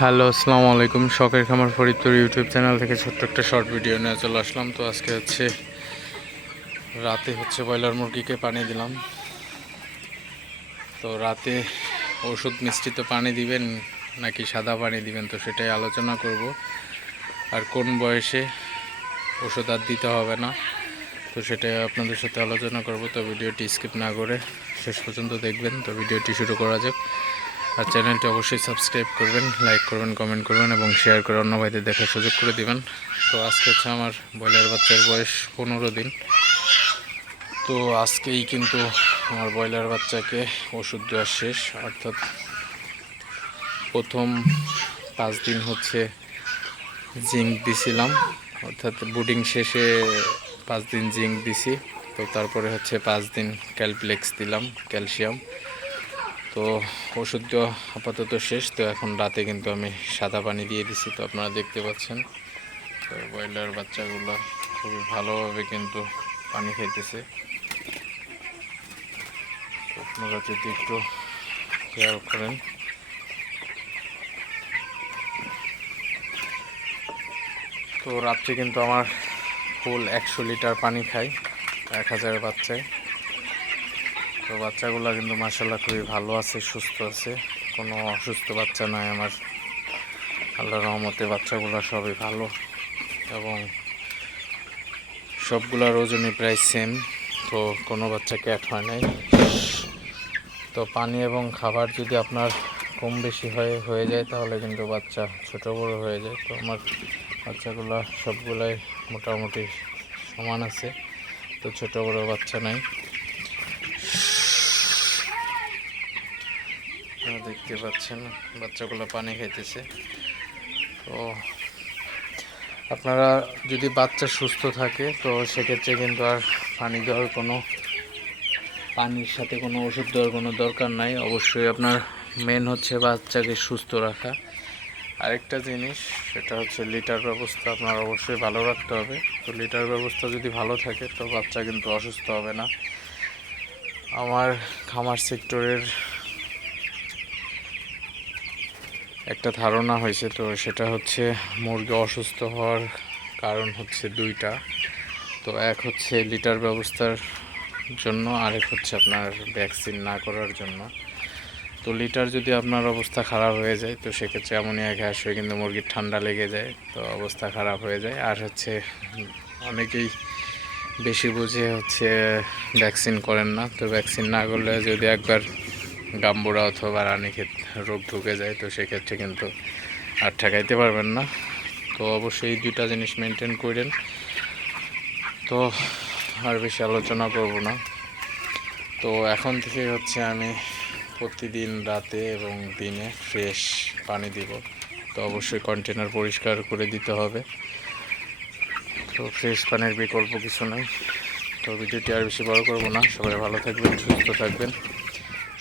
Hello, আসসালামু আলাইকুম। শখের খামার ফরিদপুর ইউটিউব চ্যানেল থেকে ছোট্ট একটা শর্ট ভিডিও নিয়ে চলে আসলাম। তো আজকে হচ্ছে রাতে হচ্ছে ব্রয়লার মুরগিকে পানি দিলাম। তো রাতে ওষুধ মিশ্রিত পানি দিবেন নাকি সাদা পানি দিবেন, তো সেটাই আলোচনা করব। আর কোন বয়সে ওষুধ আর দিতে হবে না, তো সেটাই আপনাদের সাথে আলোচনা করব। তো ভিডিওটি স্কিপ না করে শেষ পর্যন্ত দেখবেন। তো ভিডিওটি শুরু করা যাক। আর চ্যানেলটি অবশ্যই সাবস্ক্রাইব করবেন, লাইক করবেন, কমেন্ট করবেন এবং শেয়ার করে অন্য ভাইদের দেখার সুযোগ করে দিবেন। তো আজকে হচ্ছে আমার ব্রয়লার বাচ্চার বয়স পনেরো দিন। তো আজকেই কিন্তু আমার ব্রয়লার বাচ্চাকে ওষুধ দেওয়া শেষ। অর্থাৎ প্রথম পাঁচ দিন হচ্ছে জিঙ্ক দিছিলাম। অর্থাৎ বুডিং শেষে পাঁচ দিন জিঙ্ক দিছি। তো তারপরে হচ্ছে পাঁচ দিন ক্যালপ্লেক্স দিলাম, ক্যালসিয়াম। তো ওষুধ দেওয়া আপাতত শেষ, তো এখন রাতে কিন্তু আমি সাদা পানি দিয়ে দিছি, তো আপনারা দেখতে পাচ্ছেন। তো ব্রয়লার বাচ্চাগুলো খুবই ভালোভাবে কিন্তু পানি খাইতেছে। তো আপনারা যদি একটু খেয়াল করেন। তো রাত্রে কিন্তু আমার ফুল একশো লিটার পানি খাই এক হাজার বাচ্চায়। তো বাচ্চাগুলো কিন্তু মাসাল্লাহ খুবই ভালো আছে, সুস্থ আছে। কোনো অসুস্থ বাচ্চা নয় আমার। আল্লাহ রহমতে বাচ্চাগুলো সবই ভালো। এবং সবগুলোর ওজনই প্রায় সেম তো কোনো বাচ্চা ক্যাট হয় নাই। তো পানি এবং খাবার যদি আপনার কম বেশি হয়ে হয়ে যায়, তাহলে কিন্তু বাচ্চা ছোট বড় হয়ে যায়। তো আমার বাচ্চাগুলো সবগুলাই মোটামুটি সমান আছে। তো ছোট বড় বাচ্চা নাই। দেখতে পাচ্ছেন, বাচ্চাগুলো পানি খাইতেছে। তো আপনারা যদি বাচ্চা সুস্থ থাকে, তো সেক্ষেত্রে কিন্তু আর পানি দেওয়ার কোনো, পানির সাথে কোনো ওষুধ দেওয়ার কোনো দরকার নাই। অবশ্যই আপনার মেন হচ্ছে বাচ্চাকে সুস্থ রাখা। আরেকটা জিনিস, সেটা হচ্ছে লিটার ব্যবস্থা আপনার অবশ্যই ভালো রাখতে হবে। তো লিটার ব্যবস্থা যদি ভালো থাকে, তো বাচ্চা কিন্তু অসুস্থ হবে না। আমার খামার সেক্টরের একটা ধারণা হয়েছে, তো সেটা হচ্ছে মুরগি অসুস্থ হওয়ার কারণ হচ্ছে দুইটা। তো এক হচ্ছে লিটার ব্যবস্থার জন্য, আরেক হচ্ছে আপনার ভ্যাকসিন না করার জন্য। তো লিটার যদি আপনার অবস্থা খারাপ হয়ে যায়, তো সেক্ষেত্রে অ্যামোনিয়া গ্যাস হয়ে কিন্তু মুরগির ঠান্ডা লেগে যায়, তো অবস্থা খারাপ হয়ে যায়। আর হচ্ছে অনেকেই বেশি বুঝে হচ্ছে ভ্যাকসিন করেন না, তো ভ্যাকসিন না করলে যদি একবার গাম্বুরা অথবা রানীক্ষেত রোগ ঢুকে যায়, তো সেক্ষেত্রে কিন্তু আর ঠেকাইতে পারবেন না। তো অবশ্যই দুইটা জিনিস মেনটেন করেন। তো আর বেশি আলোচনা করব না। তো এখন থেকে হচ্ছে আমি প্রতিদিন রাতে এবং দিনে ফ্রেশ পানি দিব। তো অবশ্যই কন্টেনার পরিষ্কার করে দিতে হবে। তো ফ্রেশ পানির বিকল্প কিছু নেই। তো ভিডিওটি আর বেশি বড় করব না। সবাই ভালো থাকবেন, সুস্থ থাকবেন।